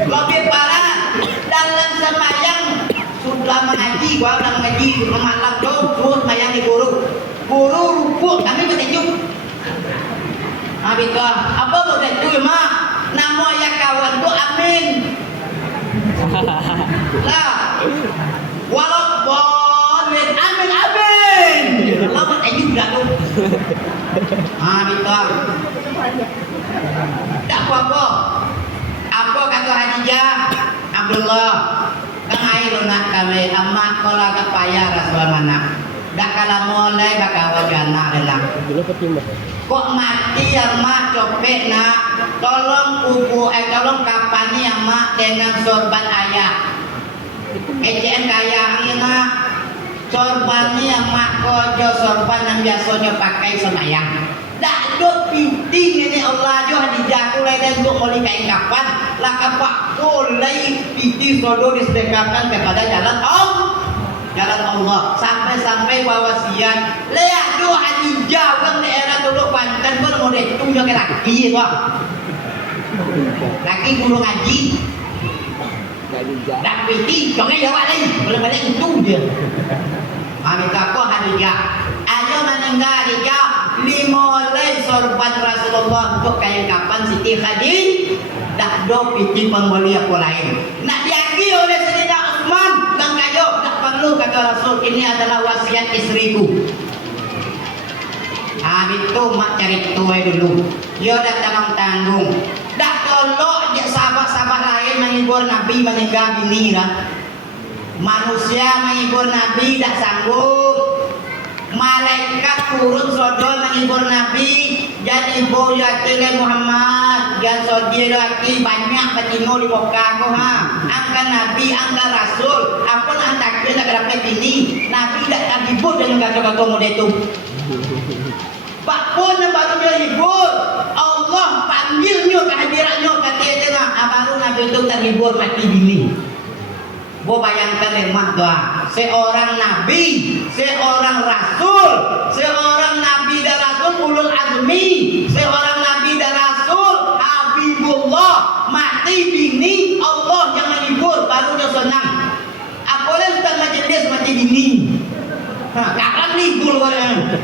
Lebih parah dalam sembahyang sudah mengaji, gua udah mengaji malam terus sembahyang di guru ruku kami bertinjuk. Habis apa bertinjuk mah? Namo ya kawan tu amin. Lah, walau boleh amin amin. Allah bertinjuk dah tu. Habis tak apa-apa. Apa kata Hadijah Abdullah kang ai lunak kami amak kola kapaya rasul mana dak kala mulai bakal wajana lelang kok mati amak copek nak tolong tolong kapani amak dengan sorban ayah ECN kaya angina sorbannya amak kojo sorban yang biasanya pakai sembahyang. Dak do piting ini Allah jo Hadijah kulai dan untuk moli kain kapan lah kapak kulai piting sodo disedekahkan kepada jalan Allah sampai wawasiat lihat do Hadijah orang daerah Teluk Banten pun mau detung jo laki kok laki guru ngaji dak piting jangan jawab lagi boleh balik itu je kami kok Hadijah ayo meninggal Hadijah dimulai sorban Rasulullah untuk kain kapan Siti Khadijah dak do piti pembeli apa lain nak diakui oleh Sayyidina Utsman dan kayo tak perlu kata Rasul ini adalah wasiat istriku. Itu mak cari tuai dulu yo dak tanggung dak tolok je sahabat-sahabat lain menghibur Nabi meninggal bini lah manusia menghibur Nabi dak sanggup. Malaikat turun sodor menghibur Nabi jadi boya tele Muhammad dan sodie lagi banyak betino di muka aku angka Nabi angka Rasul apa nak takdir nak dapat ini Nabi tak terhibur dengan kata-kata model itu Pak pun baru dia hibur Allah panggilnya kehadirannya katanya baru Nabi itu terhibur mati bini. Bo bayangkan lemah doa seorang nabi, seorang rasul, seorang nabi dan rasul ulul azmi, seorang nabi dan rasul Habibullah mati bini Allah yang menghibur baru dia senang. Apalagi sudah majelis mati bini. Kapan libur orang?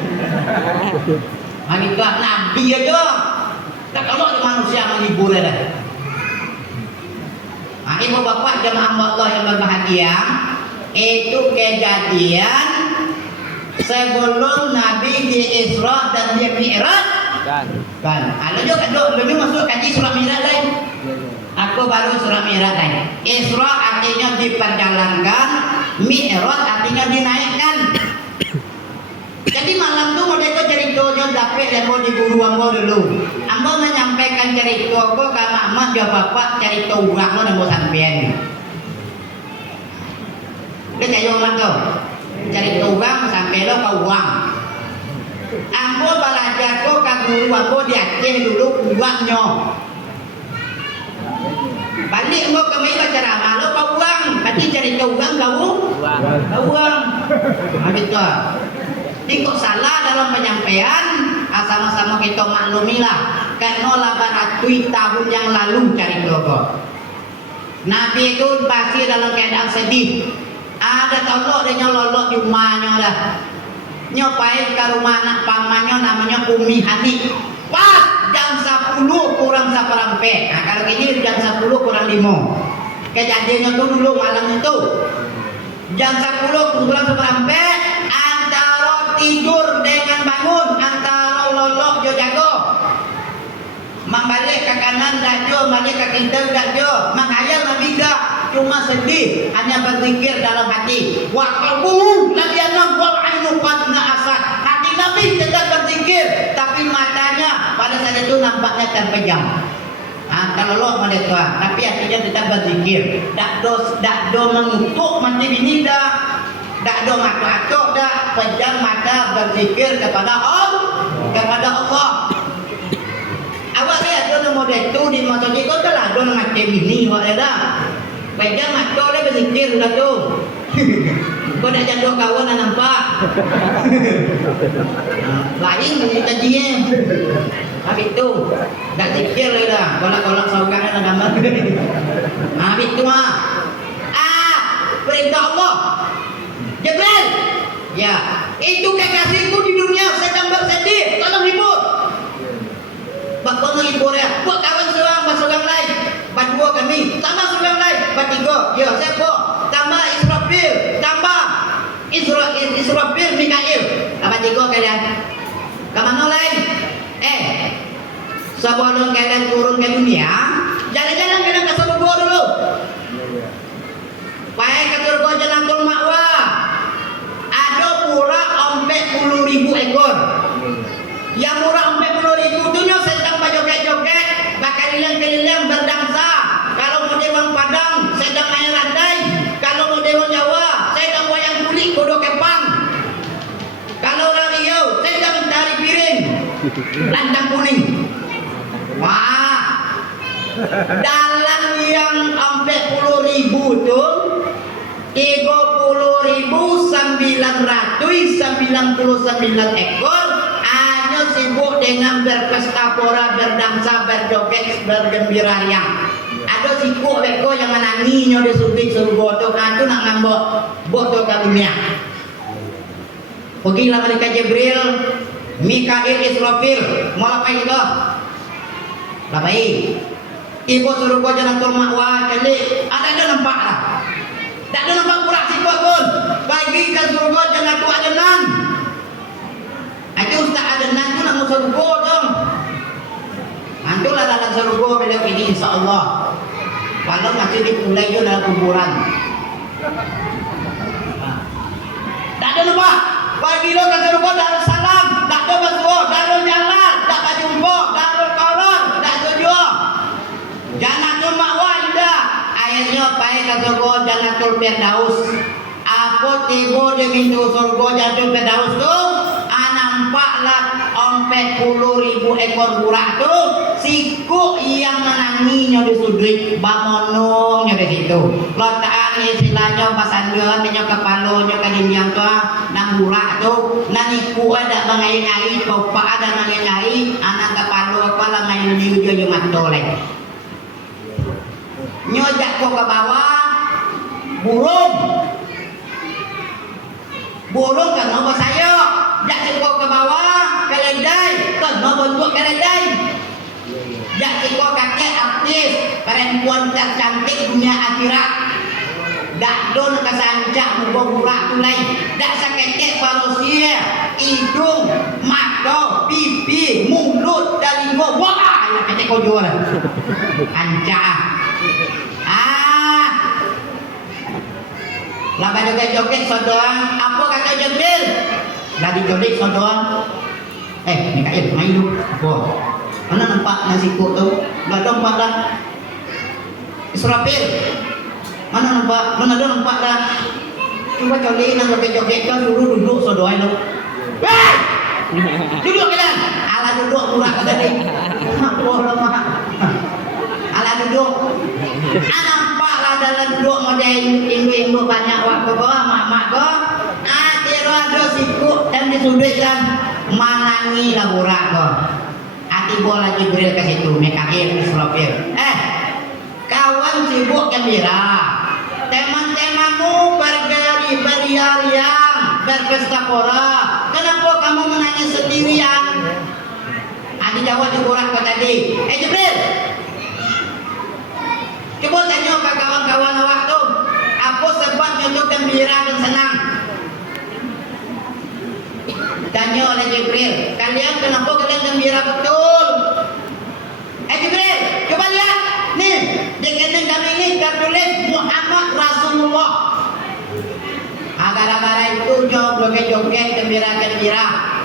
Itu nabi aja. Tak kalau manusia menghibur dah. Ibu bapak jemaah Allah yang berbahagia, itu kejadian sebelum Nabi di Isra dan di Mi'raj. Kan. Lalu masuk kaji surah Mi'raj lain. Aku baru surah Mi'raj lain. Isra artinya diperjalankan, Mi'raj artinya dinaikkan. Jadi malam tu mereka ceritanya dapat demo di guru ambo dulu. Ambo menyampaikan cerita aku karena amat dia bapak cerita urang mo nang sampean. Dia cari orang tu. Cerita urang sampai lo ke uang. Ambo belajar ko ke guru ambo di Aceh dulu uangnya. Balik ambo ke mai baca ramah lo ke uang. Berarti cerita urang kau? Uang. Habis tu. Tidak salah dalam penyampaian, sama-sama kita maklumilah. Karena 800 tahun yang lalu cari kelompok. Nabi itu pasti dalam keadaan sedih. Ada tolok dia nyolok di rumahnya dah. Nyopain ke rumah anak pamannya namanya Umi Hani. Pas jam 10 kurang seperempat. Nah kalau ini jam 10 kurang 5. Kejadiannya itu dulu malam itu. Jam 10 kurang seperempat. Tidur dengan bangun antara lolok jo jago balik ke kanan dak jo balik ke kiri dak jo menghayal Nabi dak cuma sedih hanya berzikir dalam hati wa qalbu lam yanam wa ainu qad asad hati Nabi tidak berzikir tapi matanya pada saat itu nampaknya terpejam. Kalau lo mendetua tapi hatinya tidak berzikir dak do mengutuk mati bini dak dak do mata acok dak pejam mata berzikir kepada Allah. Awak lihat do model itu di motor itu telah do mati bini wak dah. Pejam mata le berzikir dah tu. Kau dak jaduk kawan nampak. Lain ni kajian. Habis tu dak zikir le dah. Kolak-kolak saukan dah gambar. Habis tu perintah Allah. Jibril, ya, itu kekasihku di dunia sedang bersedih, tolong hibur. Bakal menghibur ya, buat kawan seorang lain, berdua kami, tambah seorang lain, bertiga, ya, siapa? Tambah Israfil, tambah Israfil, Mikail, tambah tiga kalian. Kemana lain? Sebelum kalian turun ke dunia, jalan-jalan kalian ke surga dulu. Baik ke surga Jannatul Ma'wa. Ada pura 40.000 ekor. Yang murah 40.000 tu nyo sedang berjoget-joget, berkeliling-keliling berdansa. Kalau mau dewan Padang, sedang main landai. Kalau mau dewan Jawa, sedang wayang kulit kodok kepang. Kalau orang Riau, sedang tari piring, landang kuning. Wah, dalam yang 40.000 tu 30.999 ekor hanya sibuk dengan berpesta pora, berdansa, berjoget, bergembira riang. Ada sibuk mereka yang menanginya di subik surga tu kan tu nak ngambok botol ke dunia. Pergilah mereka Jibril, Mikail, Israfil, mau apa itu? Baik, ibu surga Jannatul Ma'wa kali ada nampak lah. Tak ada nampak pula sifat pun. Bagi ke surga Jannatul Adnan. Itu Ustaz Adnan tu nak surga dong. Mantulah dalam surga beliau ini insya-Allah. Walau masih dipulai juga dalam kuburan. Tak ada nampak. Bagi lo ke surga Darussalam, tak ada masuk, Darul Jalal, tak ada jumpa, Darul Qarar, tak tujuh. Jannatul Ma'wa indah. Akhirnya baik ke surga Jannatul Firdaus. Apa tiba di pintu surga Jannatul Firdaus tu, nampaklah 40.000 ekor burung tu, siku yang menanginya di sudut, bamonongnya di situ. Letakkan istilahnya pasandua, minyak kepalanya ke dinding tu, nang burung tu, naniku ada mengairi, bapak ada mengairi, anak kepala kepala main dia yang matolek. Nyojak ko ke bawah, burung kan nama saya, jak ko ke bawah, keledai, kan nama bentuk keledai. Jak ko kakek artis, perempuan tercantik dunia akhirat. Dak don kesancak muka burak tu lain, dak sakekek manusia, hidung, mata, pipi, mulut, telinga, wah, ya kecek ko jual. Ancah. Laba joget-joget sodoang, apa kata Jibril? Lagi joget sodoang. Mikail, main dulu. Apa? Mana nampak nasi kok tu? Dah nampak dah. Israfil, mana nampak? Mana dah nampak dah? Cuba joget nang joget-joget kan suruh duduk sodoang tu. Duduk kalian. Ala duduk murah kata ni. Apa lama? Ala duduk. Nampaklah dalam duduk model induk-induk banyak waktu kau, mak-mak kau. Kira ada sikuk dan disudutkan manangi laburak kau. Hati bola Jibril ke situ, Mikail, Israfil. Kawan sibuk gembira. Teman-temanmu bergari-riang, berpesta pora. Kenapa kamu menangis sendirian? Dijawab di borak kau tadi. Jibril, coba tanya ke kawan-kawan awak tu, apa sebabnya tu gembira dan senang? Tanya oleh Jibril, kalian kenapa kalian gembira betul? Jibril, coba lihat, nih di kening kami ini tertulis Muhammad Rasulullah. Agar-agar itu joget-joget, gembira-gembira.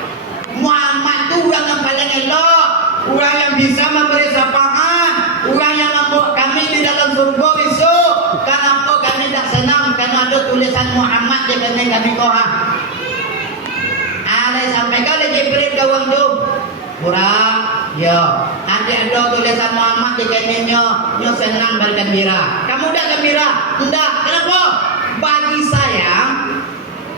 Muhammad tu orang yang paling elok, orang yang bisa memberi sapaan, orang yang membawa kami di dalam surga besok. Kenapa kami tak senang? Karena ada tulisan Muhammad di kening kami koha. Ada sampaikan oleh Jibril kawan tu, pura, ya. Nanti ada tulisan Muhammad di keningnya, nyo senang bergembira. Kamu dah gembira? Enggak. Kenapa? Bagi saya,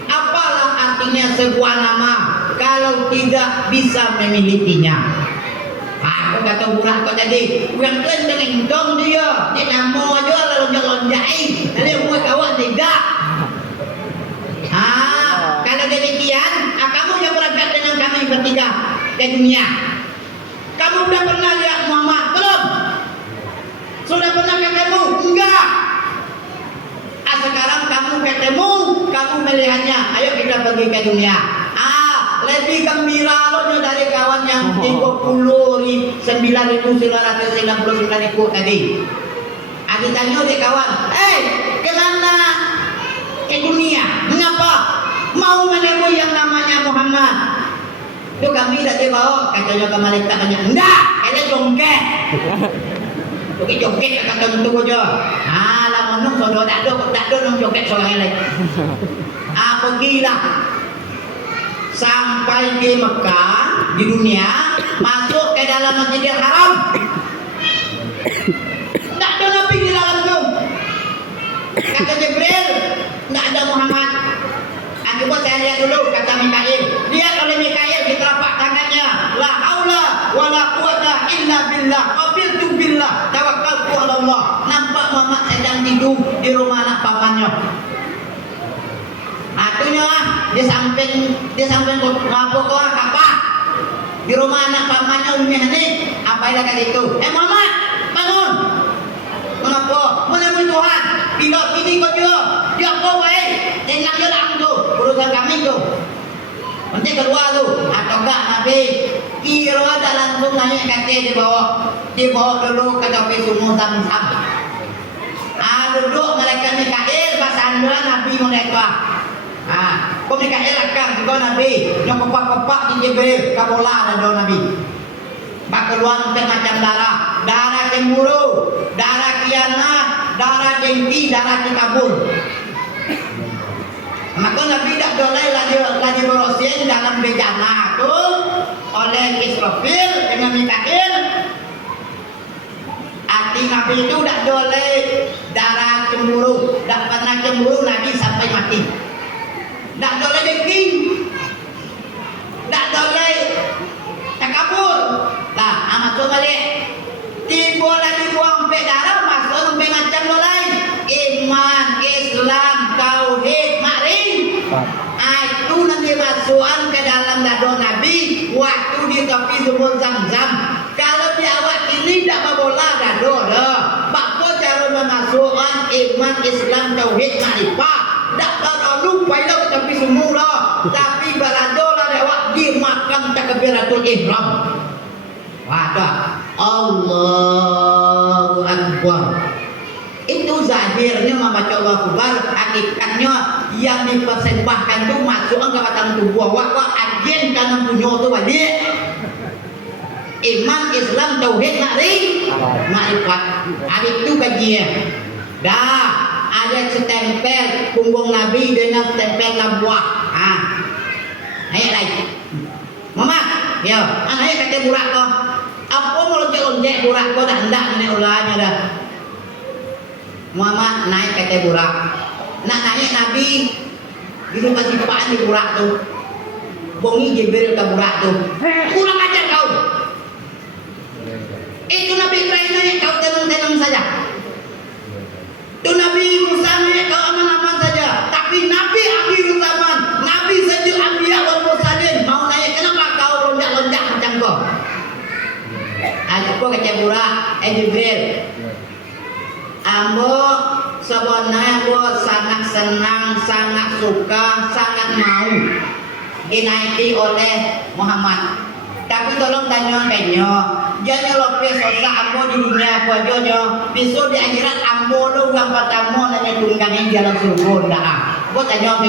apalah artinya sebuah nama kalau tidak bisa memilikinya? Aku kata burak kau tadi, bukan kan dengan dong dia nama aja lonjak-lonjai, nanti umur kawan tidak. Kalau demikian, kamu yang berangkat dengan kami bertiga ke dunia. Kamu sudah pernah lihat Muhammad? Belum? Sudah pernah ketemu? Enggak. Sekarang kamu ketemu, kamu melihatnya. Ayo kita pergi ke dunia. Lebih gembira loh dari kawan yang 9.999 ikut tadi. Ada tanya dia kawan, kemana? Ke dunia. Mengapa? Mau menemui yang namanya Muhammad. Itu kami tidak dibawa. Katanya ke malaikat tanya, enggak, kata jongkek. Oke jongkek kata tentu aja. Lah menung sodo tak ada nang jongkek soalnya lagi. Pergilah sampai di Mekah di dunia, masuk ke dalam Masjidil Haram. Tak ada Nabi di dalam tu. Kata Jibril, tak ada Muhammad. Coba saya lihat dulu, kata Mikail. Lihat oleh Mikail di telapak tangannya. La haula wa la quwata illa billah. Qabiltu billah. Tawakkaltu ala Allah. Nampak Muhammad sedang tidur di rumah anak pamannya. Atunya di samping apa kapal. Di rumah anak pamannya Umi Hani. Apa yang kata itu? Muhammad, bangun. Mengapa? Menemui Tuhan. Bila kini kau dia. Dia kau baik. Enak je lah tu. Urusan kami tu. Nanti keluar tu. Atau enggak Nabi. Kira ada langsung naik kaki dibawa dulu ke tepi sumur Zam-Zam. Duduk malaikat Mikail pasandra Nabi mereka. Kau Mikail akan juga Nabi. Yang kopak-kopak di Jibril. Kabola ada Nabi. Bak keluar sampai macam darah cemburu, darah kianat, darah dengki, darah kabur. Maka Nabi tak boleh lagi berosin dalam bejana itu oleh Israfil dengan Mikail. Hati Nabi itu tak boleh darah cemburu, tak pernah cemburu Nabi sampai mati. Tak boleh dengki, tak boleh takabur. Masuk balik. Tiba lagi buang sampai darah, masuk sampai macam lain. Iman, Islam, Tauhid, Makrim. Itu nanti masukkan ke dalam dada Nabi waktu di tepi sumur Zam-Zam. Kalau di awak ini tidak babola dada dah. Bapa cara memasukkan iman, Islam, Tauhid, Makrifah. Tak perlu lupa ke tepi sumur lah. Tapi berada lah awak di makam takbiratul ihram. Wadah Allahu Akbar. Itu zahirnya membaca Allahu Akbar. Hakikatnya yang dipersembahkan itu masuk ke batang tubuh awak. Agen kanan punya itu balik. Iman, Islam, Tauhid, Makrifat. Hari itu kajian. Dah ada stempel punggung Nabi dengan stempel Nabuah. Ayo lagi. Mama, ya, ayo kata burak kau. Apa mau lonjek-lonjek burak kau dah hendak ni ulahnya dah. Muhammad naik kata burak. Nak naik Nabi itu pasti paan di burak tu. Bongi Jibril ke burak tu. Kurang ajar kau. Itu Nabi Ibrahim naik kau tenang-tenang saja. Itu Nabi Musa naik kau aman-aman saja. Tapi Nabi akhir zaman, Nabi Sayyidul Anbiya wal Mursalin mau naik, kenapa kau lonjak-lonjak macam kau? Aku kata burak, Jibril. Ambo sebenarnya aku sangat senang, sangat suka, sangat mau dinaiki oleh Muhammad. Tapi tolong tanya jangan lupa sosak ambo di dunia aku aja. Besok di akhirat ambo lu yang pertama nanya tunggangi jalan surga dah. Aku tanya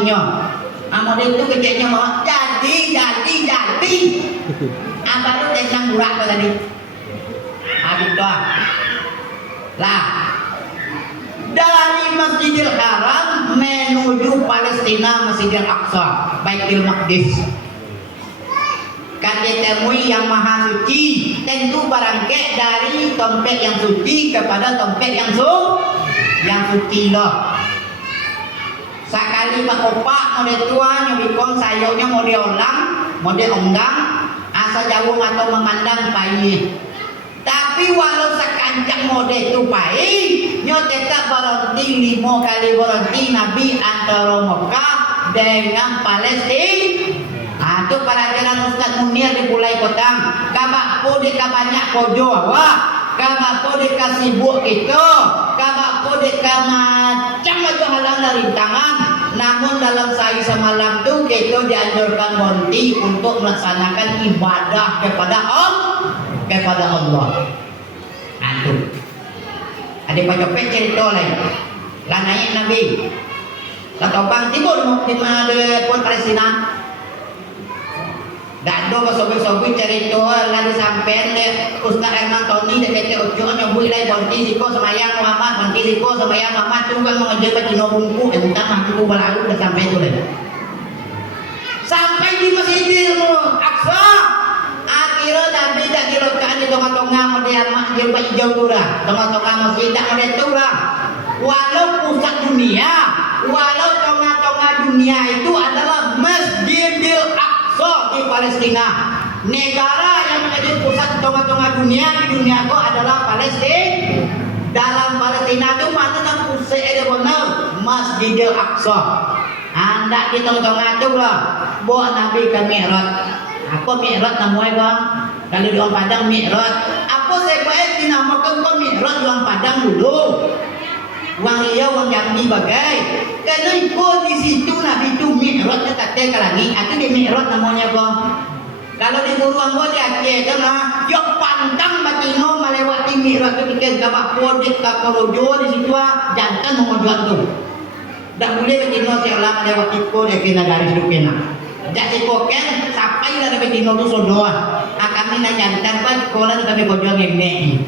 ambo itu keceknya mau jadi. Apa lu tentang burak kau tadi? Habis dah. Lah. Dari Masjidil Haram menuju Palestina, Masjidil Aqsa, Baitul Maqdis. Kan ditemui yang maha suci, tentu barangkali dari tempat yang suci kepada tempat yang suci lah. Sekali bakopak model tuan yang bikon sayurnya model orang, model onggang, asa jauh atau memandang payih. Tapi walau sekancang mode itu baik, nyo tetap berhenti 5 kali berhenti Nabi antara Mekah dengan Palestina. Itu pelajaran Ustaz Munir di Bulai Kotang. Kabak po di kabanyak kojo awak, kabak po di kasibuk kita, kabak po di macam aja halang dari tangan. Namun dalam sehari semalam tu kita dianjurkan berhenti untuk melaksanakan ibadah kepada Allah. Itu. Ada pacopet cerita lain. Lah naik Nabi. Katobang timur di mana pun Palestina. Dak do sobi-sobi cerita lalu sampean Ustaz Herman Tony dak kete ojo nyobui lai bonti siko semayang Muhammad bonti siko semayang Muhammad tu kan mengajar bacino bungku entah mampu balalu dah sampai tu lai. Sampai di Masjidil Aqsa akhirnya Nabi dak dirokan di tengah-tengah model mak dia baju jauh turah tengah-tengah masjid dak model turah. Walau pusat dunia, walau tengah-tengah dunia itu adalah Masjidil Aqsa di Palestina. Negara yang menjadi pusat tengah-tengah dunia di dunia itu adalah Palestina. Dalam Palestina itu mana yang pusat ada benar Masjidil Aqsa. Anda di tengah-tengah itu lah. Buat Nabi ke Mi'raj. Apa Mi'raj namanya bang? Kalau di orang Padang Mi'raj. Apa sebaik dinamakan kau Mi'raj di orang Padang dulu? Wang Riau, Wang Jambi bagai. Karena ikut di situ Nabi itu Mi'raj kata ke langit. Itu di Mi'raj namanya bang. Kalau di buruan gua di Aceh kan yuk pantang batino melewati Mi'raj itu bikin kabak podik kaporojo di situ jantan mau jual tu. Dah boleh batino seolah melewati ko dia kena garis tu kena. Jadi koken sampai dah batino tu sodoa. Kami nak jantan kan sekolah tapi bojong ini.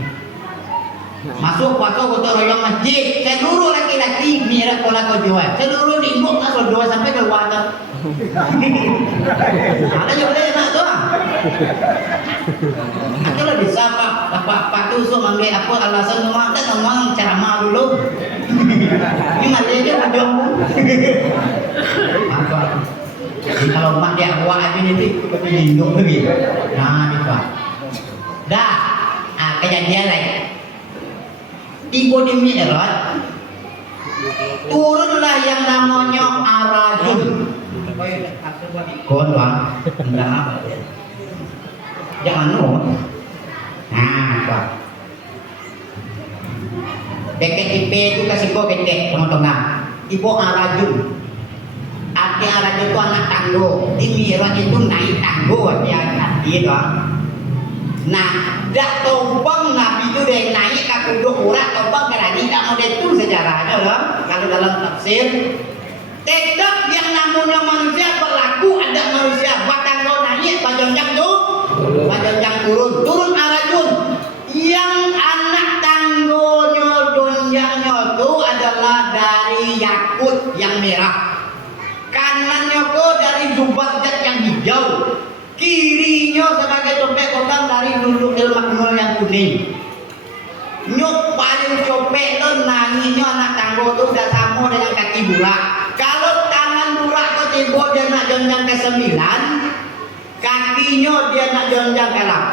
Masuk puasa kotor royong masjid. Seluruh laki-laki Mi'raj kola kojoan. Seluruh di imuk tak sodoa sampai keluar tu. Ada yang boleh nak tu. Aku lah bisa pak tu so ambil apa alasan rumah tak ngomong ceramah dulu. Ini masih dia bojong. Kalau mak dia awak habis nanti kita lindung lagi. Nah itu. Dah. Kejadian lain. Tiba di Mi'raj. Turunlah yang namanya Arajun. Kon bang. Jangan no. Nah, bang. Deket IP itu kasih kau ketek tengah-tengah. Ibu Arajun. Arti Arajun itu anak tanggo. Di Mi'raj itu naik tanggo arti bang. Nah, dak tombang Nabi itu dia naik ke punduk urat tombang kerani tak mau itu sejarahnya loh. Kalau dalam tafsir, tetap yang namanya manusia berlaku ada manusia. Batang kau naik, bajonjang tu, bajonjang turun Arajun. Yang anak tanggonya donjangnya itu adalah dari yakut yang merah. Kanannya kau dari zubarjat yang hijau. Kirinya sebagai copek kotak dari dulu ilmu yang kuning. Nyuk paling copek tu nangisnya anak tanggo tu dah sama dengan kaki burak. Kalau tangan burak tu tiba dia nak jonjang ke 9, kakinya dia nak jonjang ke 8,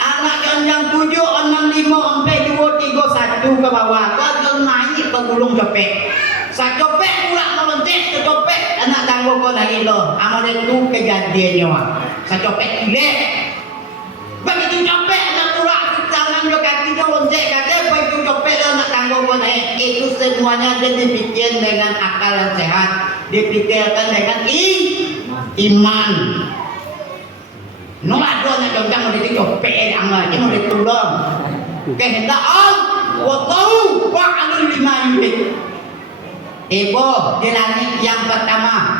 anak jonjang 7, 6, 5, 4, 2, 3, 1 ke bawah. Kau naik ke gulung copek. Sakopek pula melontek ke copek anak tanggo kau naik lo. Amal itu kejadiannya. Sakopek gilek. Begitu copek anak pula tangan jo kaki jo lontek kata begitu copek anak tanggo kau naik. Itu semuanya dia dipikir dengan akal yang sehat. Dipikirkan dengan iman. No ada anak jonjang mau dicopek amal dia mau ditolong. Kehendak Allah wa tahu wa alul lima yurid. Ibu di langit yang pertama.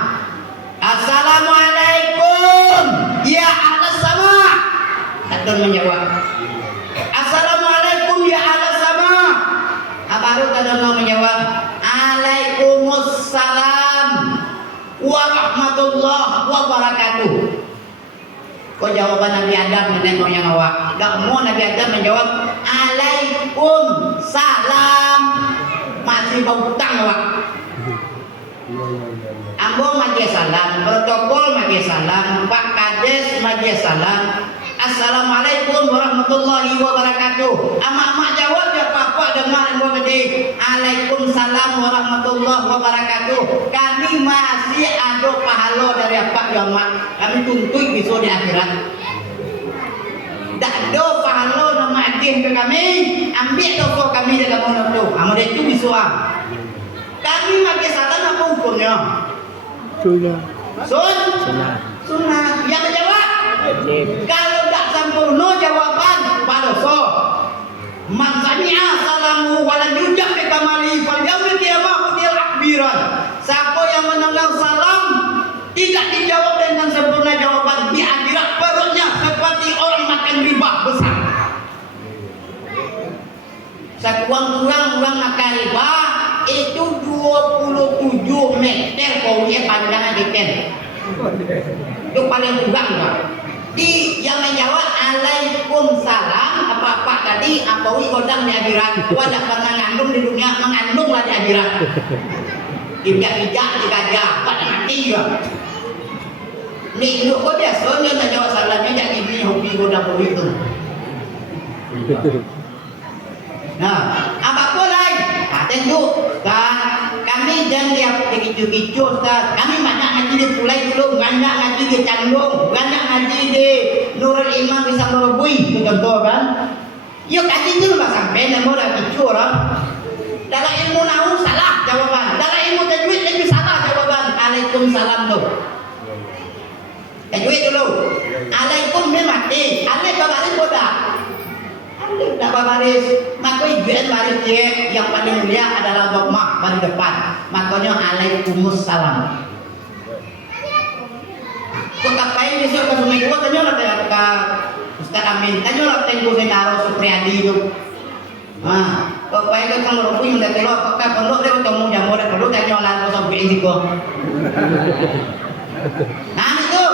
Assalamualaikum ya ahlas sama. Tadun menjawab. Assalamualaikum ya ahlas sama. Baru tadun menjawab. Alaikumussalam warahmatullahi wabarakatuh. Kau jawaban Nabi Adam nenek moyang awak. Tak mau Nabi Adam menjawab Waalaikumsalam. Masih bau hutang awak. Ambo majelis salam, protokol majelis salam, Pak Kades majelis salam. Assalamualaikum warahmatullahi wabarakatuh. Amak-amak jawab ya bapak dengar yang gede. Waalaikumsalam warahmatullahi wabarakatuh. Kami masih ada pahala dari apa ya mak. Kami tuntut besok di akhirat. Tak ada pahala nama adih ke kami. Ambil dosa kami dari kamu tu. Amal itu besok. Kami pakai salah apa hukumnya? Sunnah. Sunnah. Yang menjawab? Kalau tak sempurna jawaban pada so. Man sami'a salamu wa lam yujab bi kamali fal yaumil qiyamah qudil akbiran. Siapa yang mendengar salam tidak dijawab dengan sempurna jawaban di akhirat perutnya seperti orang makan riba besar. Sekurang-kurang orang makan riba itu 27 meter kaunya panjangnya detail. Itu paling kurang kan? Di yang menjawab Waalaikumsalam apa-apa tadi apa kodang di akhirat. Wadah mengandung di dunia, mengandunglah di akhirat. Bijak-bijak digajah pada mati juga. Ni induk kau biasanya tak jawab salamnya tak ini hobi kodang begitu. Nah, apa kau lain? Tentu kan kami jangan lihat begitu-begitu Ustaz. Kami banyak ngaji di Pulai dulu, banyak ngaji di Cangdong, banyak ngaji di Nurul Iman di Samorobui, contoh kan. Yuk ngaji dulu Pak sampai dan mau bicu orang. Dalam ilmu nahwu salah jawaban, dalam ilmu tajwid lagi salah jawaban. Waalaikumsalam tu. Tajwid dulu. Alaikum ni mati, alai baris bodak. Dapat baris, maka ijen baris dia yang paling mulia adalah dhamma baris depan. Makanya Alaikumussalam. Kau kapain besok ke sungai gua tanya lah ke Ustaz Amin, tanya lah tengku Senaro Supriyadi itu. Kau kapain ke sang rupu yang dah telo apakah pondok dia bertemu jamu dah perlu tanya lah kau sampai ini kau. Nah itu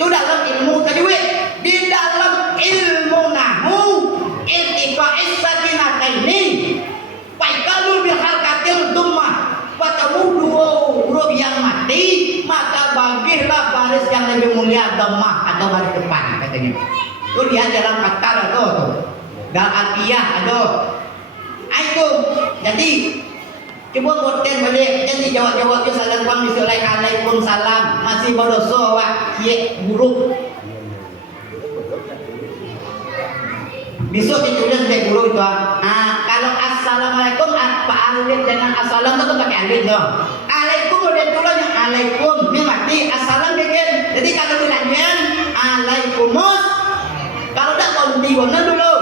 dalam ilmu tajwid, di dalam ilmu nahwu iltiqa'is sakinataini faikalul bil harakatil dhammah bertemu dua huruf yang mati maka bagilah baris yang lebih mulia dhammah atau baris depan katanya. Itu dia dalam kata ada tuh. Dalam alfiyah ada. Itu jadi coba boten balik jangan dijawab-jawab je salam bang besok lain Waalaikumsalam masih berdosa wak ye buruk. Besok ditulis dari guru itu. Kalau assalamualaikum Pak alif dengan assalam itu pakai alif dong. Alaikum udah tulis yang alaikum ini mati assalam bikin. Jadi kalau bilangan alaikumus kalau tak konti warna dulu.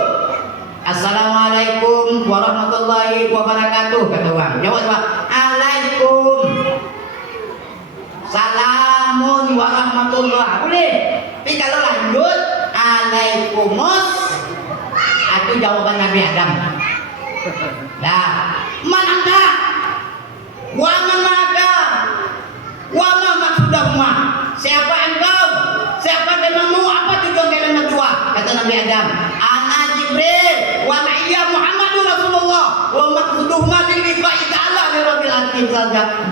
Assalamualaikum warahmatullahi wabarakatuh kata orang. Jawab alaikum. Salamun warahmatullahi. Boleh. Tapi kalau lanjut alaikumus itu jawaban Nabi Adam. Nah, manakah? Wa manaka? Wa ma maksudahuma? Siapa engkau? Siapa namamu? Apa tujuan kalian berdua? Kata Nabi Adam. Ana Jibril wa ma'iyya Muhammadur Rasulullah wa maqsuduhuma bil liqa'i ta'ala li rabbil alamin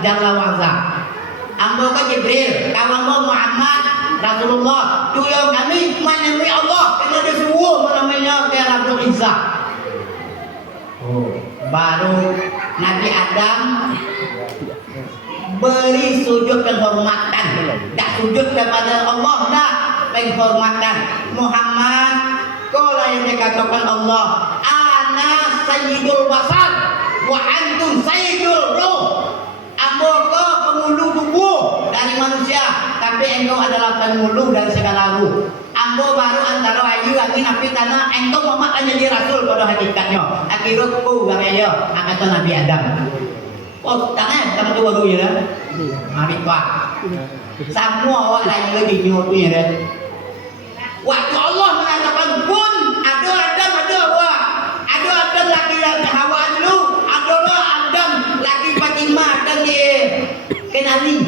jalla wa azza. Ambo ka Jibril, kawan Muhammad Rasulullah, tuyang kami menemui Allah kena disuruh namanya ke Rabbul Izzah. Baru Nabi Adam beri sujud penghormatan. Tak sujud kepada Allah dah, penghormatan. Muhammad kau lah yang dikatakan Allah, ana sayyidul basar wa antum sayyidul ruh. Ambo kau penghulu tubuh dari manusia, tapi engkau adalah penghulu dari segala ruh. Ambo baru antara ayu angin api tanah, engkau mamak hanya jadi rasul pada hakikatnya. Akhirnya kau gaya kata Nabi Adam. Oh, tangan kamu tu baru ya? Nabi Pak. Semua awak lain lagi nyuruh ya kan? Waktu Allah mengatakan pun ada Adam ada Hawa, ada Adam laki-laki Hawa dulu, ada Adam laki Fatimah dan dia kenali.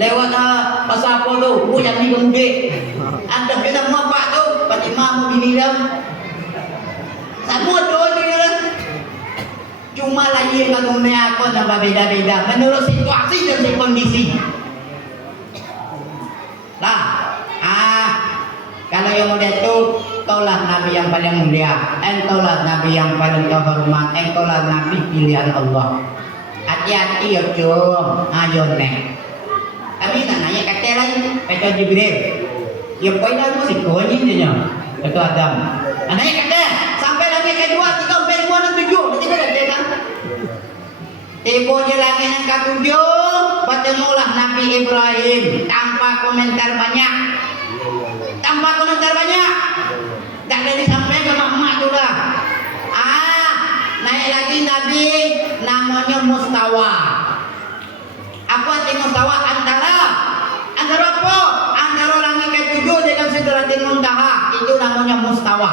Lewat pasal apa tu? Oh yang ni kemudik. Adam kita mau apa tu? Fatimah mau bini dia. Semua tu dia. Cuma lagi yang dunia aku nampak beda-beda menurut situasi dan kondisi. Lah, kalau Kalau yang model itu, engkaulah Nabi yang paling mulia, engkaulah Nabi yang paling terhormat, engkaulah Nabi pilihan Allah. Hati-hati ya cum, ayo nek. Kami nak nanya kata lain, kata Jibril. Ya poinnya itu sih kuahnya, kata Adam. Nanya kata, sampai lagi kedua, 3, 4, 5, 6, 7, nanti kata kan? Tiba je lagi yang ketujuh, bertemulah Nabi Ibrahim tanpa komentar banyak. Tanpa komentar banyak. Tak ada disampaikan ke Muhammad tu dah. Naik lagi Nabi namanya Mustawa. Apa arti Mustawa? Antara apa? Antara langit ketujuh dengan Sidratil Muntaha. Itu namanya Mustawa.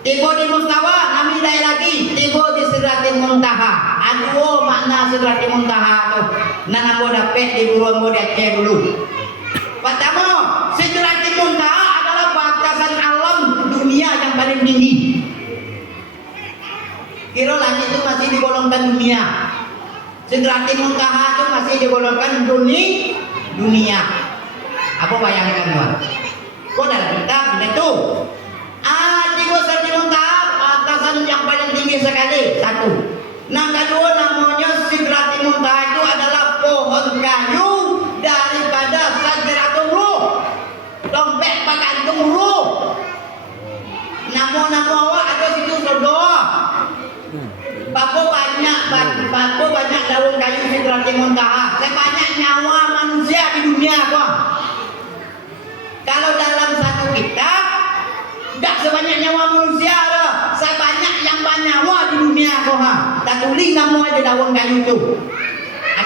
Tiba di Mustawa, Nabi naik lagi. Tiba di Sidratil Muntaha. Aduh, makna Sidratil Muntaha tu. Nana mau dapat di buruan mau Aceh dulu. Pertama, Sidratil Muntaha adalah batasan alam dunia yang paling tinggi. Kira langit itu masih digolongkan dunia. Sidratil Muntaha itu masih digolongkan dunia. Apa bayangkan tuan? Kau dalam kitab itu. Tiga Sidratil Muntaha batasan yang paling tinggi sekali. Satu. Yang kedua namanya Sidratil Muntaha itu adalah pohon kayu daripada Sidratul Ruh. Dompet pakantung ruh. Nama-nama awak ada situ surga. Bapa banyak daun kayu Sidratil Muntaha. Sebanyak nyawa manusia di dunia kok. Kalau dalam satu kitab tak sebanyak nyawa manusia ada. Sebanyak yang bernyawa di dunia kok. Tak tulis nama aja daun kayu itu.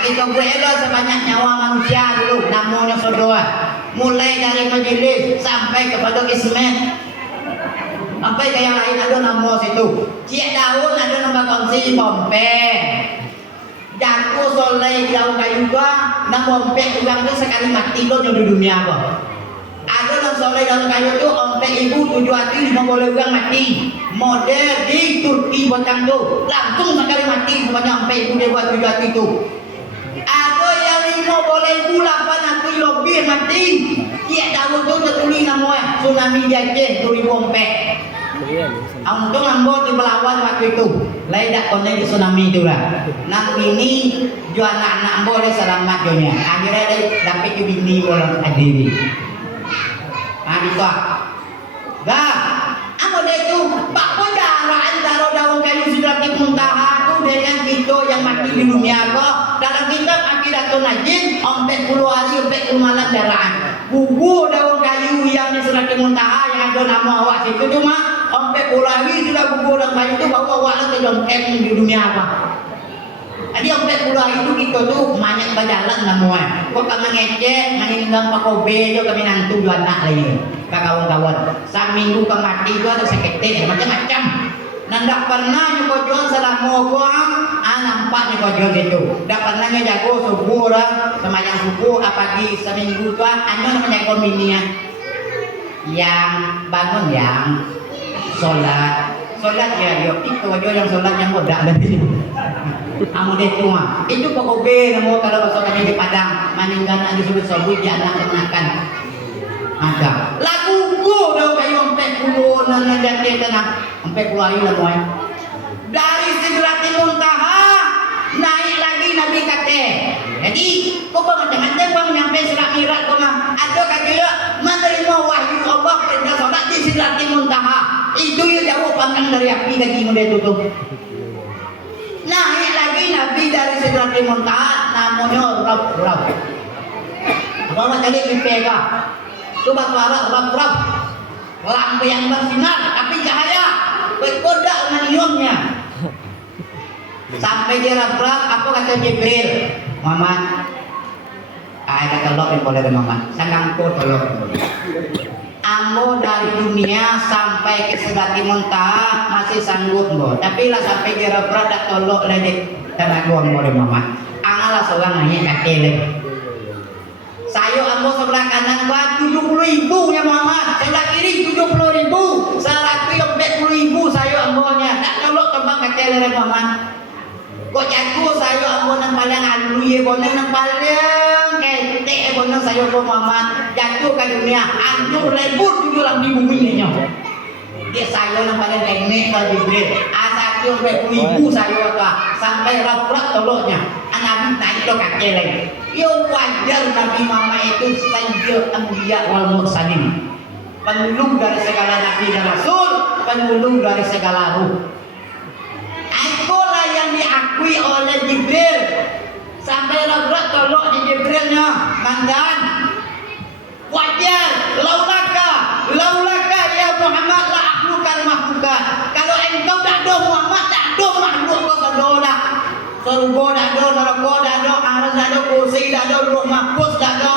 Kita berelok sebanyak nyawa manusia dulu. Namanya saudara. Mulai dari majelis sampai kepada Ismet. Sampai ke yang lain ada nama situ. Cik daun ada nama kongsi pompeh. Jago soleh daun kayu gua. Nama pompeh juga itu sekali mati lo di dunia kok. Ada yang soleh daun kayu itu pompeh ibu 7 hati 5 boleh orang mati. Model di Turki buatan tu. Langsung sekali mati sebanyak pompeh ibu dia buat 7 hati itu. Ada yang 5 boleh ibu 8 hati lebih mati. Cik daun tu tertulis nama tsunami di Aceh 2004. Untung ambo di melawan waktu itu. Lain tak konek di tsunami itu lah. Nak bini jual anak-anak ambo dia selamat dunia. Akhirnya dia dapat ke bini orang adiri. Bisa. Dah. Apa dia itu? Pak darah antara daun kayu Sidratil Muntaha itu dengan kita yang mati di dunia kok. Dalam kitab Aqidatul Najin 40 hari 40 malam darah. Bubu daun kayu yang di Sidratil Muntaha yang ada nama awak situ cuma 40 hari sudah bubu daun kayu itu bawa awak ke jongkem di dunia apa. Jadi 40 hari itu kita tuh banyak berjalan namanya. Kok kami ngecek, menghilang Pak Kobe juga kami nantu dua anak lagi. Kawan-kawan. Seminggu ke mati itu ada seketik macam-macam. Nggak pernah nyoba jual selama gua, nampak nyoba jual itu. Nggak pernah ngejago subuh orang, semayang subuh, apalagi seminggu tuan, namanya kombininya. Yang bangun yang sholat ya, itu aja yang sholat yang muda lebih. Amu deh cuma, itu pokoknya namo kalau masuk kami di Padang, maningkan aja sudah sebut dia anak kenakan. Ada lagu gua dah kayu 40 nan jati tanah 40 hari lah boy. Dari Sidratil Muntaha naik lagi Nabi kata. Jadi kau macam-macam bang nyampe Surat Mi'raj kau mah. Ada kata menerima wahyu Allah perintah solat di Sidratil Muntaha. Itu yang jauh pangkang dari api lagi mudah tutup. Naik lagi Nabi dari Sidratil Muntaha namanya Rab. Apa macam ni pega. Coba suara rap-rap lampu yang bersinar tapi cahaya berkodak maniumnya sampai dia rap-rap. Apa kata Jibril? Muhammad kata lo yang boleh Muhammad sangangku tolong ambo dari dunia sampai ke Sidratil Muntaha masih sanggup bo, tapi lah sampai dia rap-rap tak tolong ledek karena gua boleh Muhammad angalah seorang nanya kakek. Saya ambo sebelah kanan gua 70.000 ya Muhammad. Sebelah kiri 70.000. Salah aku 40.000 saya ambonya. Tak tolok tembang kecil dari Muhammad. Kok jatuh saya ambo nang paling alu ye boneng nang paling ketek benar saya Muhammad jatuh ke dunia hancur lebur tujuh di bumi ini dia saya yang paling enek kalau Jibril asal ibu saya sampai rafrat toloknya Nabi naik ke kaki lagi yo wajar Nabi Muhammad itu sayyidul anbiya wal mursalin penolong dari segala nabi dan rasul penolong dari segala ruh itulah yang diakui oleh Jibril sampai rafrat tolok di Jibrilnya mandan wajar laulaka ya Muhammad la akhlukan mahlukan kalau engkau tak ada Muhammad tak ada makhluk kau sadola surga tak ada neraka tak ada aras tak ada kursi tak ada ruh mahfuz tak ada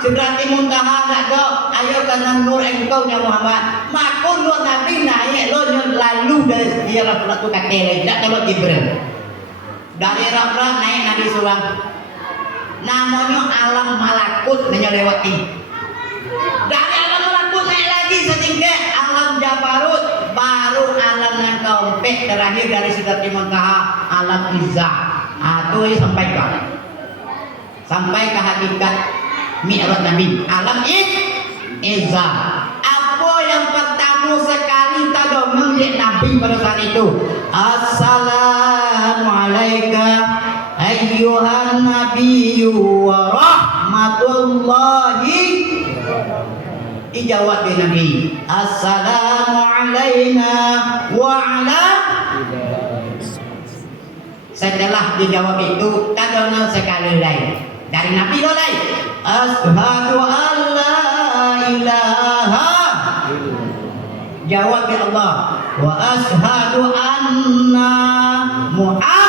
Sidratil Muntaha tak ada ayo karena nur engkau ya Muhammad maka nur Nabi naik lo lalu dari dia rafrat katele tak kalau Jibril dari rafrat naik Nabi surang namanya alam malakut menyelewati dari alam malakut naik lagi setingkat alam Jabarut baru alam yang keempat terakhir dari Sidratil Muntaha alam Izzah itu sampai ke hakikat Mi'raj Nabi alam Izzah apa yang pertama sekali tadi melihat Nabi pada saat itu Assalamualaikum ayyuhan nabiyyu wa rahmatullahi dijawab di Nabi assalamu alaina wa ala setelah dijawab itu kadang sekali lagi dari Nabi lain asyhadu an la ilaha jawab ya Allah wa asyhadu anna Muhammad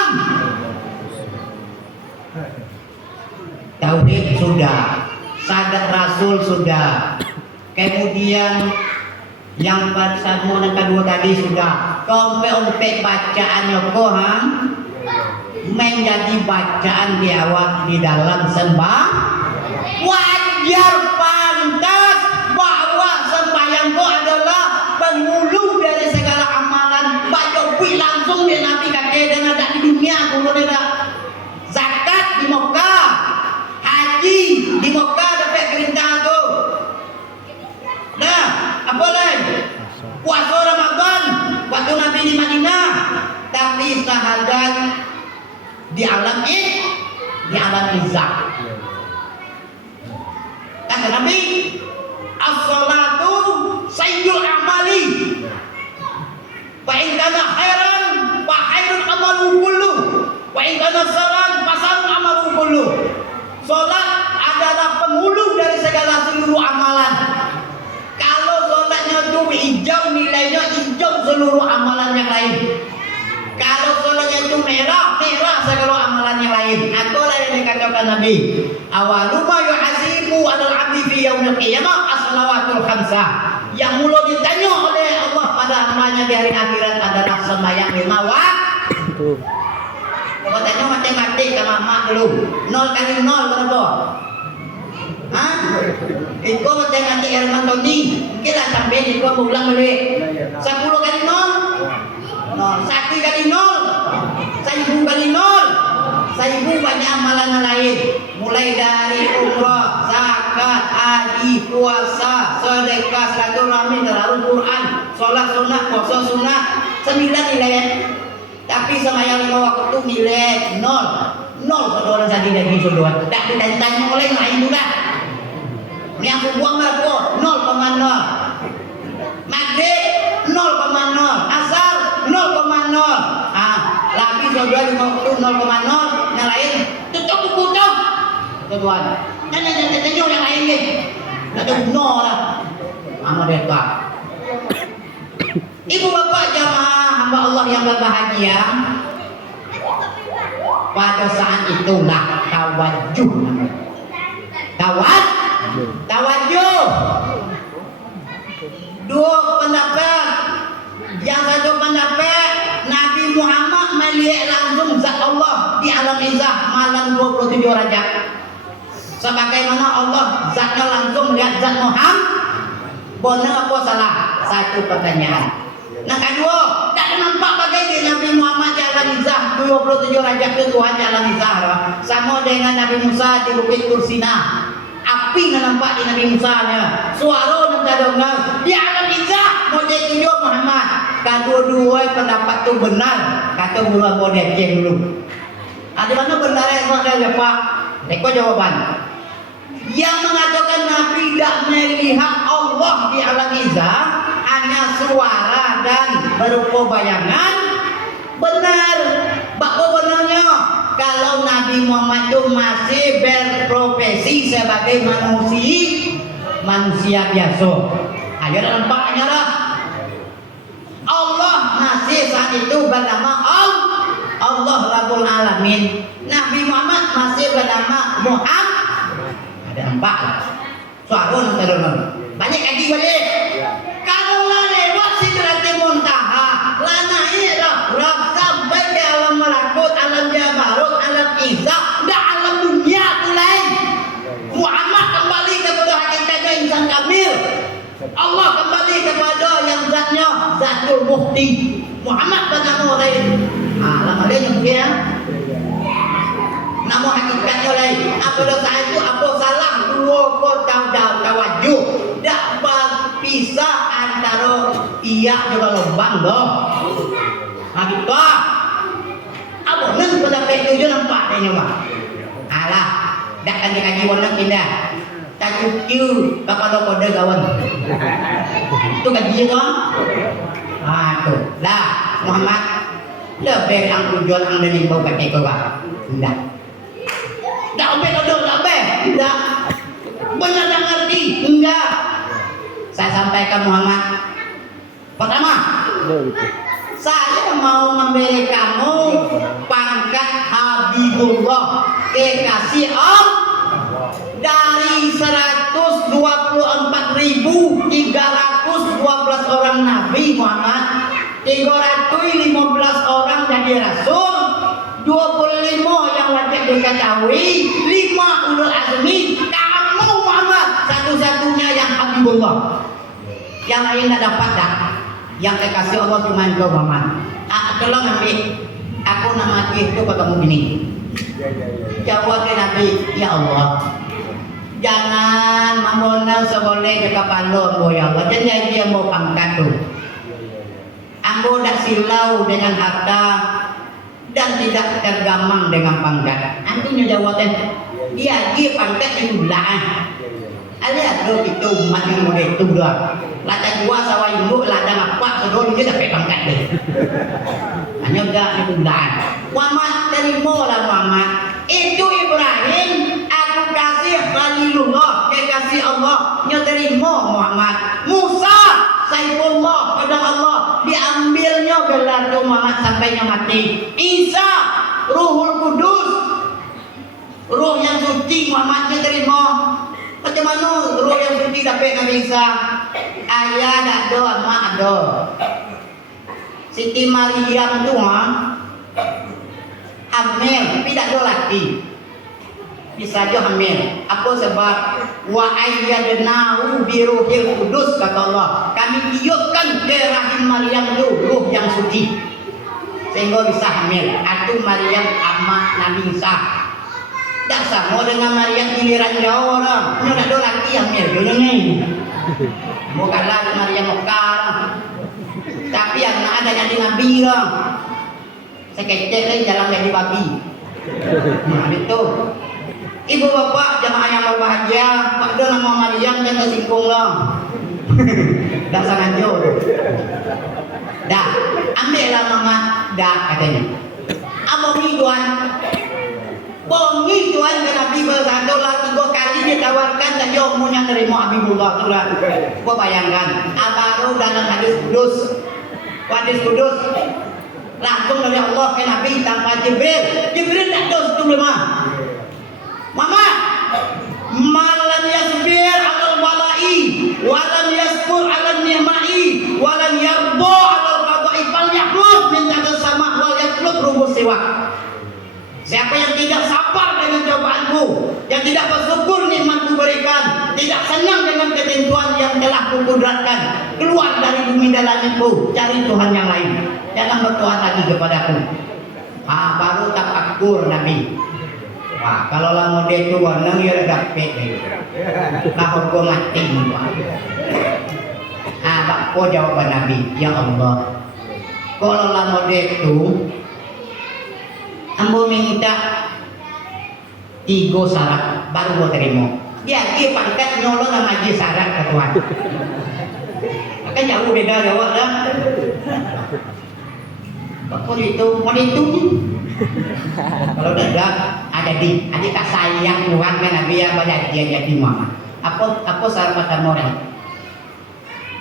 tauhid sudah, syahadat Rasul sudah, kemudian yang pertama dan kedua tadi sudah, kompe-ompe bacaannya Quran menjadi bacaan di awal di dalam sembah wajar pantas bahwa sembahyang itu adalah penghulu dari segala amalan baca langsung di Nabi kakek dan ada di dunia kalau tidak zakat di Mekah di Mekah dapat perintah tu. Nah, apa lagi? Puasa Ramadan waktu Nabi di Madinah, tapi syahadat di alam Izzah. Kata Nabi, as-salatu sayyidul amali. Fa in kana khairan fa khairul amalu kullu. Wa in kana saran fa sarul amalu kullu. Salat adalah penghulu dari segala seluruh amalan. Kalau salatnya itu hijau, nilainya hijau seluruh amalan yang lain. Kalau salatnya itu merah, merah segala amalan yang lain. Itulah yang dikatakan Nabi. Awalu ma yuhasibu alal abdi fi yaumil qiyamah as-salawatul khamsah. Yang mula ditanya oleh Allah pada hambanya di hari akhirat adalah sembahyang 5 waktu. Kalau tanya matematik sama mak dulu 0 kali 0 berapa? Hah? Itu matematik Herman Tony mungkin lah sampai itu ulang balik 10 kali 0 1 kali 0 1000 kali 0 1000 banyak amalan lain mulai dari umrah, zakat, haji, puasa, sedekah, silaturahmi, tarawih, Quran, sholat sunat, puasa sunat 9 nilainya. Tapi sembahyang 5 waktu itu nilai 0 saudara tadi lagi saudara. Tak ditanya oleh lain juga. Yang buang berapa? 0,0. Maghrib 0,0. Asar 0,0. Lagi saudara di waktu 0,0. Yang lain tutup buku tuh. Tuan. Tanya yang lain ni. Tak ada guna lah. Mereka. Ibu bapak jamaah hamba Allah yang berbahagia, pada saat itulah tawajuh. Tawajuh. Dua pendapat. Yang satu pendapat Nabi Muhammad melihat langsung zat Allah di alam Izzah malam 27 Rajab. Sebagaimana Allah zatnya langsung melihat zat Muhammad. Benar apa salah? Satu pertanyaan. Nah kedua, tak nampak bagai Nabi Muhammad jalan Izah 27 derajat ke Tuhan di alam Izah sama dengan Nabi Musa di Bukit Tursina. Api yang nampak di Nabi Musa nya, suara yang terdengar di alam Izah mau jadi tunjuk Muhammad. Kedua-dua pendapat tu benar, kata bulan model ceng dulu. Ada mana benar yang ada Pak? Neko jawaban. Yang mengatakan Nabi tidak melihat Allah di alam Izah, hanya suara dan berupa bayangan, benar. Bakal benarnya kalau Nabi Muhammad itu masih berprofesi sebagai manusia biasa. Ayo nampaknya lah. Allah masih saat itu bernama Allah Rabbul Alamin. Nabi Muhammad masih bernama Muhammad. Ada empat. Suara terdengar. Banyak lagi balik. Kalau lewat Sidratul Muntaha, lah naik dah sampai ke alam malakut, alam jabarut, alam Izah, dah alam dunia tu lain. Muhammad kembali kepada hakikatnya insan kamil. Allah kembali kepada yang zatnya Zatul Muhti. Muhammad bernama lain. Lama lain yang dia. Nama hakikatnya lain. Apa dosa itu? Apa salah? Dua kau tawajuh. Tak berpisah antara iya juga lembang doh. Gitu. Apa nang pada petujuh nampak dia nyoba. Alah, dak kan dikaji warna pindah. Tak cuci kepada kode kawan. Itu gaji kan? Tu lah Muhammad lebih ang tujuan ang nalimbaw pakai ko ba? Tidak. Tak obek odol, tak obek. Tidak. Benar tak ngerti? Enggak. Saya sampaikan Muhammad. Pertama, saya mau memberi kamu pangkat Habibullah, kekasih Allah. Dari 124.312 orang Nabi Muhammad, 315 orang jadi Rasul, 25 yang wajib diketahui, 5 ulul azmi. Kamu Muhammad satu-satunya yang Habibullah. Yang lain tak dapat dah. Yang kekasih Allah cuma engkau Muhammad. Tolong ambil. Aku nama itu kamu gini. Jawab ke Nabi, ya Allah. Jangan memonal seboleh ke kepala ya Allah. Jadi dia mau pangkat tu. Ambo dak silau dengan harta dan tidak tergamang dengan pangkat. Antunya jawabnya dia pangkat itu lah. Ada tu itu umat yang muda itu dah. Lada dua sawah induk, lada ngapak sedol dia dapat pangkat dia. Hanya dak itu lah. Muhammad terima lah Muhammad. Itu Ibrahim aku kasih Khalilullah, kekasih Allah. Nya terima Muhammad. Musa Saifullah pada Allah, diambilnya gelar Muhammad sampainya mati. Isa Ruhul Kudus, ruh yang suci Muhammadnya terima. Macam mana ruh yang suci dapat Nabi Isa? Ayah tak ada, mak ada. Siti Maryam tu hamil, tapi tak ada laki. Bisa saja hamil. Apa sebab? Wa ayyadnahu bi ruhil kudus, kata Allah. Kami tiupkan ke rahim Maryam itu ruh yang suci, sehingga bisa hamil. Itu Maryam amat Nabi Isa. Tak sama dengan Maryam giliran Jawa orang. Ini tak ada laki hamil. Dia ni. Bukanlah Maryam Mekar. Tapi yang ada jadi Nabi orang. Sekecek lagi jalan jadi babi. Nah itu. Ibu bapak jamaah yang berbahagia, Pak Do nama Maryam jangan tersinggung lah. Dah sangat jauh. Dah, ambillah mama, dah katanya. Abongi tuan, bongi tuan ke Nabi bersatu lah 3 kali ditawarkan dan dia umumnya terima Habibullah tu lah. Kau bayangkan, baru dalam hadis kudus, langsung dari Allah ke Nabi tanpa Jibril. Jibril tak dos tu belum. Mama, malam yasbir alal balai, walam yaskur alal ni'mai, walam yarbo alal qadai, fal yahlud min ta'al sama wal yahlud rumus siwak. Siapa yang tidak sabar dengan cobaanku, yang tidak bersyukur nikmatku berikan, tidak senang dengan ketentuan yang telah kukudratkan, keluar dari bumi dan langitku, cari Tuhan yang lain. Jangan bertuhan lagi kepadaku. Baru tafakur Nabi. Wah, kalau lama dia tu warna dia dapat deh. Kalau gua mati gua. Bakpo jawaban Nabi, ya Allah. Kalau lama dia tu, ambo minta 3 syarat baru gua terima. Dia pangkat nyolong nama dia syarat ke Tuhan. Kan jauh beda jawab dah. Bakpo itu, mau itu. Kalau tidak ada tak sayang Tuhan kan Nabi yang banyak dia jadi Muhammad. Apa syarat pertama orang?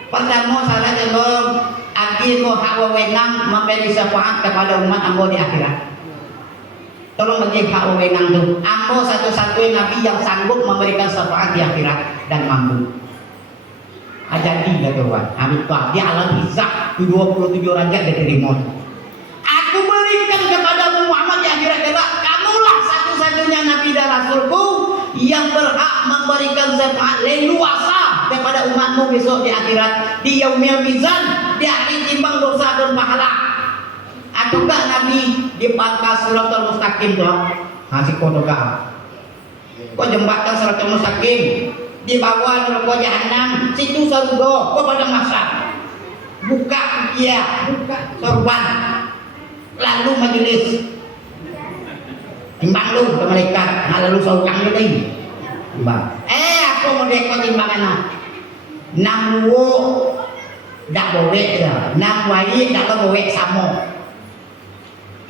Pertama syarat Allah agi ko hak wewenang memberi syafaat kepada umat ambo di akhirat. Tolong bagi hak wewenang tu. Ambo satu-satunya Nabi yang sanggup memberikan syafaat di akhirat dan mampu. Jadi dah Tuhan. Amin Tuhan. Dia alam izah 27 derajat dari remote. Aku berikan kepada Muhammad di akhirat kelak, kamulah satu-satunya Nabi dan Rasulku yang berhak memberikan syafaat leluasa kepada umatmu besok di akhirat, di yaumil mizan, di hari timbang dosa dan pahala. Ataukah Nabi di pangkas siratal mustaqim tu? Ngasih kodoga. Kau jembatan siratal mustaqim di bawah neraka jahanam, situ surga, kau pada masa buka dia, buka sorban. Lalu majelis timbang lu ke malaikat, lalu saukang lu lagi timbang. Aku mau dekot timbangan 6 wo dak boleh dah, 6 wali dak boleh sama.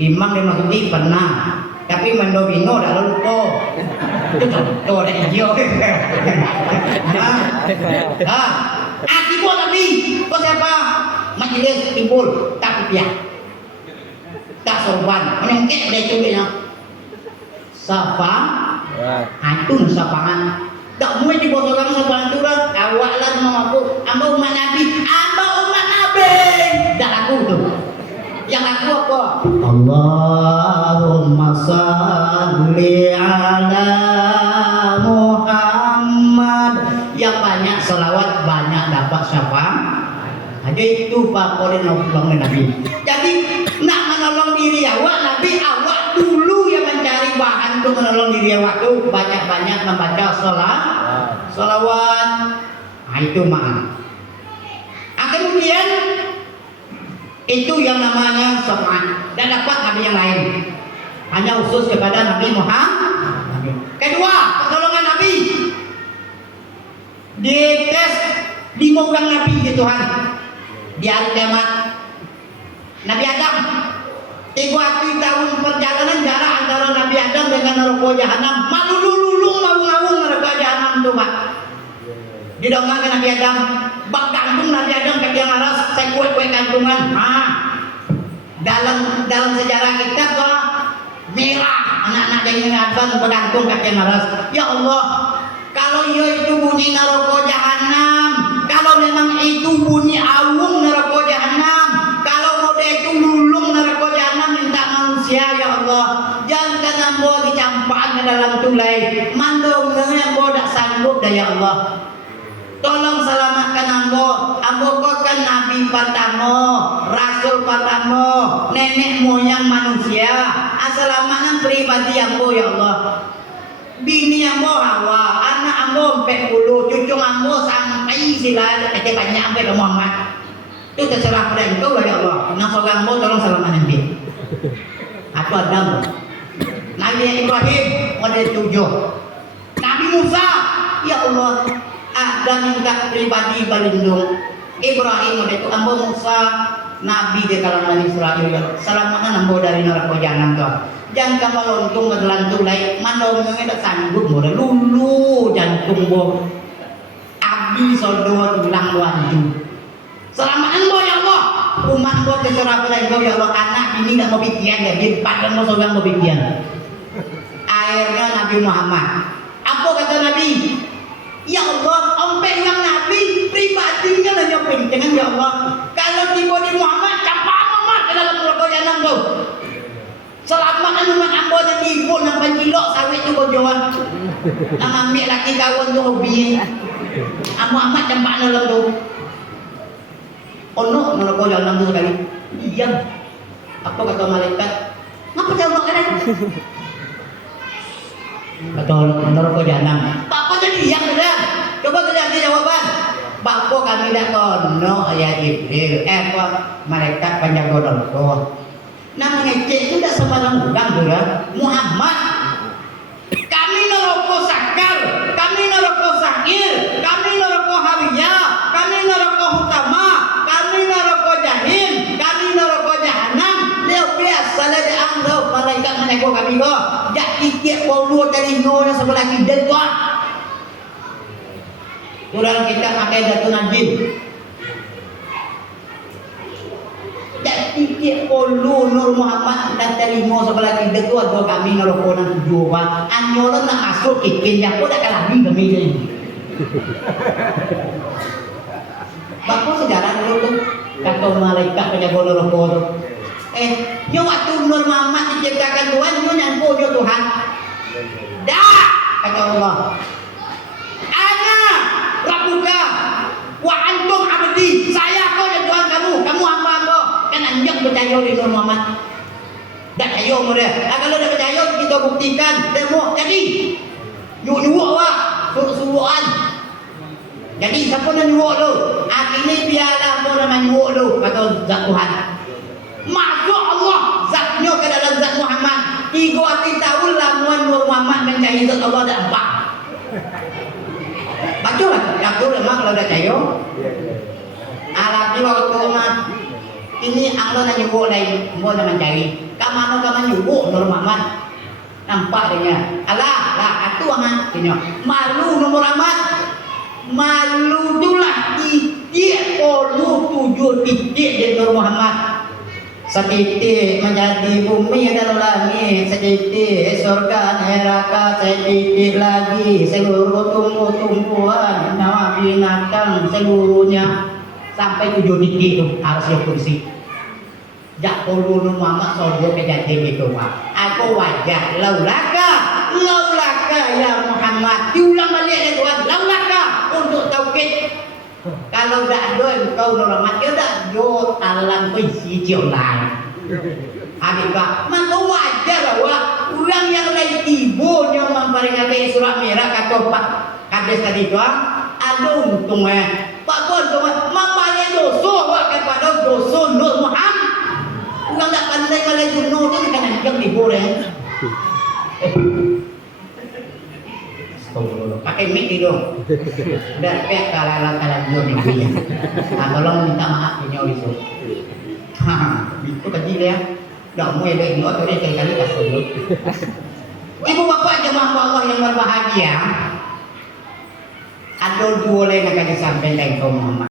Imam dia maksudnya pernah, tapi mendobino dak lupa. Itu dah hijau. Aku tadi, kau siapa? Majelis timbul tak rupiah. Tak sorban, menengkek dia cubanya. Sapa, antun sapangan. Tak boleh dibosokkan sapangan tu lah. Awaklah nama aku, amba umat Nabi, amba umat Nabi. Tak aku tu. Yang aku apa? Allahumma salli ala Muhammad. Yang banyak selawat, banyak dapat syafaat. Aja itu Pak Polin Nabi. Jadi nak menolong diri awak, Nabi awak dulu yang mencari bahan untuk menolong diri awak tu banyak-banyak membaca salawat. Itu mah. Kemudian itu yang namanya syafaat dan dapat Nabi yang lain. Hanya khusus kepada Nabi Muhammad. Kedua, pertolongan Nabi. Dites di orang Nabi di Tuhan. Di hari kiamat Nabi Adam 30 tahun perjalanan jarak antara Nabi Adam dengan neraka jahanam. Malulululung ngawung-ngawung neraka jahanam tu Pak. Didongeng Nabi Adam, bak gantung Nabi Adam ke tiang aras, saya kuat-kuat gantungan. Dalam sejarah kita tuh merah anak-anak dengan Adam bergantung ke tiang aras. Ya Allah, kalau itu bunyi neraka jahanam, kalau memang itu bunyi awung neraka jahanam, kalau mode itu lulung neraka jahanam, minta manusia ya Allah, jangan ambo dicampakkan ke dalam tulai, mandong dengan ambo tak sanggup dah ya Allah. Tolong selamatkan ambo kau kan Nabi pertama, Rasul pertama, nenek moyang manusia, selamatkan pribadi ambo ya Allah. Bini ambo Hawa, anak ambo 40, cucu ambo sampai sila kecil banyak sampai ke Muhammad. Itu terserah pada engkau lah ya Allah. Nang seorang ambo tolong selamatkan dia. Aku Adam, Nabi Ibrahim ada 7, Nabi Musa, ya Allah. Adam minta pribadi berlindung. Ibrahim ada itu ambo Musa, Nabi di kalangan Israel ya. Selamatkan ambo dari neraka jahanam tu. Jangan kamu lontung ke dalam tulai, mandongnya tak sanggup mula lulu jantung bo. Abdi sodo tulang wanju. Selamatkan bo ya Allah. Umat bo terserah pada engkau ya Allah. Anak ini tak mau bikian ya, di padang mau seorang mau bikian. Akhirnya Nabi Muhammad. Apa kata Nabi? Ya Allah, ompek yang Nabi pribadinya hanya pentingan ya Allah. Kalau tiba di Muhammad, campak Muhammad ke dalam neraka jahanam tu. Selamat umat ambo dan ibu nang panjilok sawit tu bojoan. Nang ambil laki kawan tu hobi. Ambo amat campak dalam tu. Ono neraka jahanam tu sekali. Iya. Apa kata malaikat? Ngapa jawab kan? Betul, neraka jahanam. Bapak jadi yang benar. Coba kita jawaban. Bapak kami dah kono ya Jibril, malaikat penjaga neraka. Namanya cek itu dah sembarang orang benar. Muhammad. Kami neraka sakar, kami neraka sakir, kami neraka hawiya, kami neraka utama, kami neraka jahim, kami neraka jahanam. Dia biasa lah dianggap malaikat menjaga kami kok. Jak titik poluh dari nol sebelah kita tuan. Orang kita pakai datu najin. Jak titik poluh Nur Muhammad dan terima sebelah kita tuan dua kami neraka nang tujuh kan. Anyolan nak masuk kikin yang pun dah kalah kami ni. Bapak sejarah dulu tu kata malaikat penjaga neraka tu. Nyo waktu Nur Muhammad diciptakan Tuhan, nyo nyangkut nyo Tuhan. Dah, kata Allah. Ana Rabbuka wa antum abdi. Saya kau dan Tuhan kamu, kamu hamba-hamba. Kan anjak percaya di Nur Muhammad. Dah percaya mu dia. Kalau dah percaya kita buktikan demo jadi. Nyuwak wak, suruh-suruhan. Jadi siapa nak nyuwak tu? Akhirnya biarlah kau nama nyuwak tu, kata zat Tuhan. Masuk Allah zatnya ke dalam zat Muhammad. Tiga hati tahu lamuan Nur Muhammad mencari zat Allah dah empat. Baca lah. Yang tu memang kalau dah percaya. Alat ni waktu umat. Ini Allah nak nyubuh lain. Mau nak mencari. Kamano kaman nyubuh Nur Muhammad. Nampak dia. Alah. Lah. Itu aman. Malu Nur Muhammad. Malu itulah titik poluh 7 titik di Nur Muhammad. Setitik menjadi bumi dan langit, setitik surga neraka, setitik lagi seluruh tumbuh-tumbuhan, nama binatang seluruhnya sampai 7 titik itu harus ya kursi. Jak puluh Muhammad sobo kejadian itu pak. Aku wajah laulaka ya Muhammad. Diulang balik ya Tuhan, laulaka untuk tauhid. Kalau dah ada engkau Muhammad dia dah yo talan puisi jauh lain. Habis pak, maka wajar bahwa orang yang lain tibo yang memperingati surat merah kata pak kades tadi tu ada untungnya. Pak pun tu mamanya dosa wak kepada dosa Nur Muhammad. Orang tak pandai Malaysia Nur tu kan anjak tibo deh. Pakai mic dong. Udah pek kalah jauh ni dia. Tolong minta maaf punya itu. Itu kecil ya. Dak mau yang itu atau dia kali kasih dulu. Ibu bapak jemaah Allah yang berbahagia. Ada dua lain akan disampaikan kaum Muhammad.